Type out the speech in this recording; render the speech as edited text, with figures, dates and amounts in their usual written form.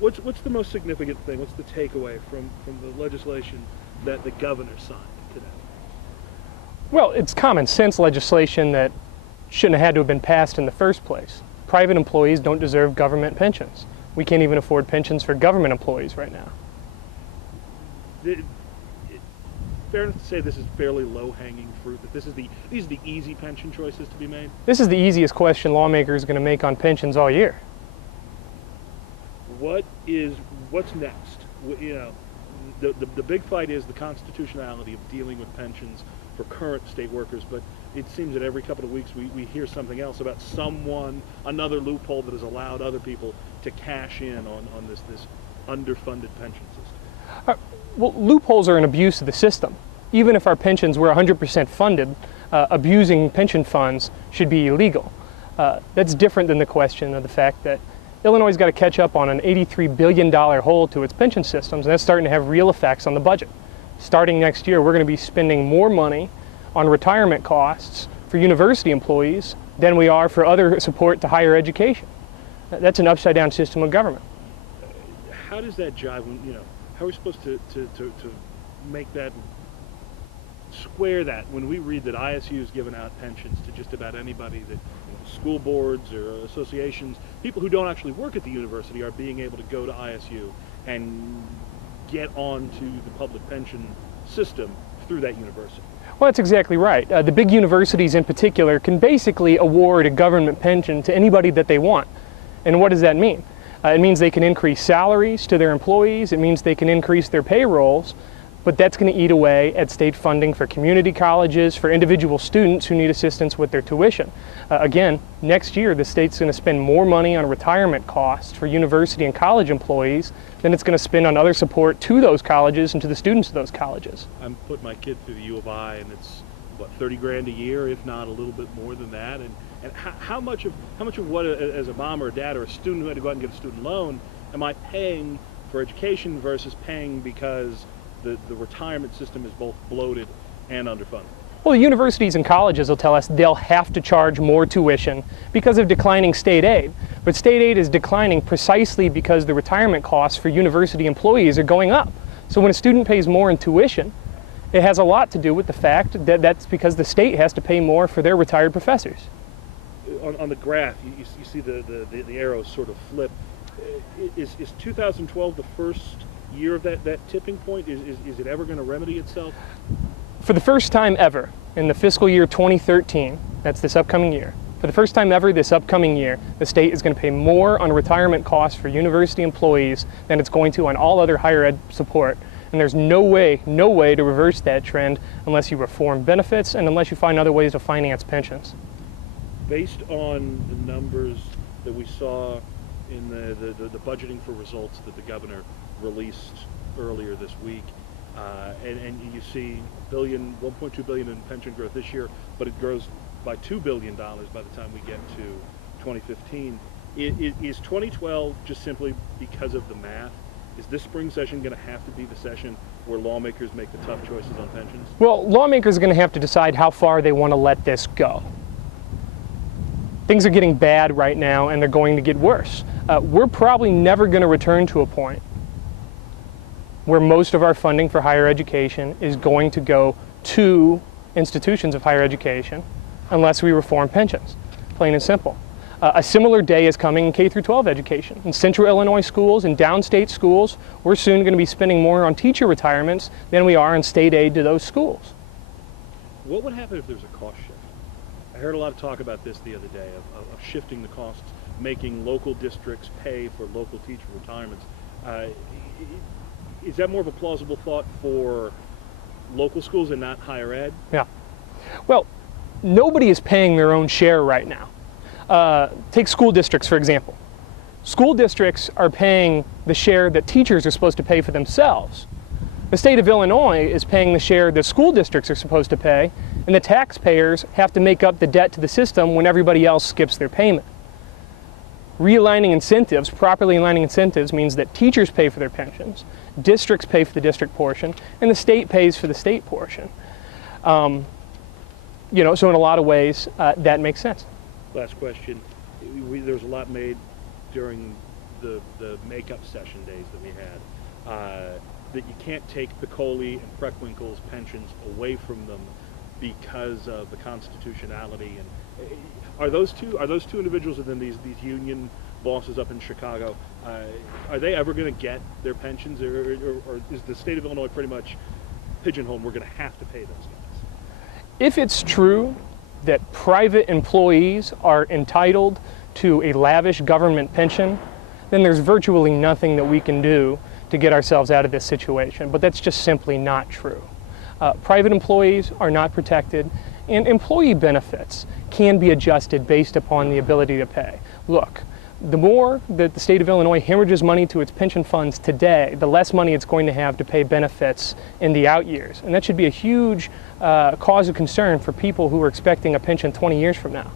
What's the most significant thing? What's the takeaway from the legislation that the governor signed today? Well, it's common sense legislation that shouldn't have had to have been passed in the first place. Private employees don't deserve government pensions. We can't even afford pensions for government employees right now. Fair enough to say this is fairly low-hanging fruit, that these are the easy pension choices to be made? This is the easiest question lawmakers are going to make on pensions all year. What's next? The big fight is the constitutionality of dealing with pensions for current state workers, but it seems that every couple of weeks we hear something else about another loophole that has allowed other people to cash in on this underfunded pension system. Well, loopholes are an abuse of the system. Even if our pensions were 100% funded, abusing pension funds should be illegal. That's different than the question of the fact that Illinois has got to catch up on an $83 billion hole to its pension systems, and that's starting to have real effects on the budget. Starting next year, we're going to be spending more money on retirement costs for university employees than we are for other support to higher education. That's an upside-down system of government. How does that jive? How are we supposed to make that, square that when we read that ISU has given out pensions to just about anybody, that school boards or associations, people who don't actually work at the university are being able to go to ISU and get onto the public pension system through that university? Well, that's exactly right. The big universities in particular can basically award a government pension to anybody that they want. And what does that mean? It means they can increase salaries to their employees. It means they can increase their payrolls. But that's going to eat away at state funding for community colleges, for individual students who need assistance with their tuition. Again, next year the state's going to spend more money on retirement costs for university and college employees than it's going to spend on other support to those colleges and to the students of those colleges. I'm putting my kid through the U of I, and it's what, 30 grand a year, if not a little bit more than that. And how much of what, as a mom or a dad or a student who had to go out and get a student loan, am I paying for education versus paying because the retirement system is both bloated and underfunded? Well, the universities and colleges will tell us they'll have to charge more tuition because of declining state aid. But state aid is declining precisely because the retirement costs for university employees are going up. So when a student pays more in tuition, it has a lot to do with the fact that that's because the state has to pay more for their retired professors. On the graph, you see the arrows sort of flip. Is 2012 the first year of that tipping point? Is it ever going to remedy itself? For the first time ever in the fiscal year 2013, that's this upcoming year, for the first time ever this upcoming year, the state is going to pay more on retirement costs for university employees than it's going to on all other higher ed support. And there's no way to reverse that trend unless you reform benefits and unless you find other ways to finance pensions. Based on the numbers that we saw in the budgeting for results that the governor released earlier this week, and you see $1.2 billion in pension growth this year, but it grows by $2 billion by the time we get to 2015. Is 2012 just simply because of the math? Is this spring session going to have to be the session where lawmakers make the tough choices on pensions? Well, lawmakers are going to have to decide how far they want to let this go. Things are getting bad right now, and they're going to get worse. We're probably never going to return to a point where most of our funding for higher education is going to go to institutions of higher education unless we reform pensions, plain and simple. A similar day is coming in K through 12 education. In central Illinois schools and downstate schools, we're soon going to be spending more on teacher retirements than we are on state aid to those schools. What would happen if there's a cost shift? I heard a lot of talk about this the other day, of shifting the costs, making local districts pay for local teacher retirements. Is that more of a plausible thought for local schools and not higher ed? Yeah. Well, nobody is paying their own share right now. Take school districts, for example. School districts are paying the share that teachers are supposed to pay for themselves. The state of Illinois is paying the share that school districts are supposed to pay, and the taxpayers have to make up the debt to the system when everybody else skips their payment. Realigning incentives, properly aligning incentives, means that teachers pay for their pensions, districts pay for the district portion, and the state pays for the state portion. So in a lot of ways, that makes sense. Last question. There's a lot made during the makeup session days that we had, that you can't take Piccoli and Preckwinkle's pensions away from them because of the constitutionality. And are those two individuals, and then these union bosses up in Chicago, are they ever going to get their pensions, or is the state of Illinois pretty much pigeonholed? We're going to have to pay those guys. If it's true that private employees are entitled to a lavish government pension, then there's virtually nothing that we can do to get ourselves out of this situation. But that's just simply not true. Private employees are not protected, and employee benefits can be adjusted based upon the ability to pay. Look, the more that the state of Illinois hemorrhages money to its pension funds today, the less money it's going to have to pay benefits in the out years. And that should be a huge cause of concern for people who are expecting a pension 20 years from now.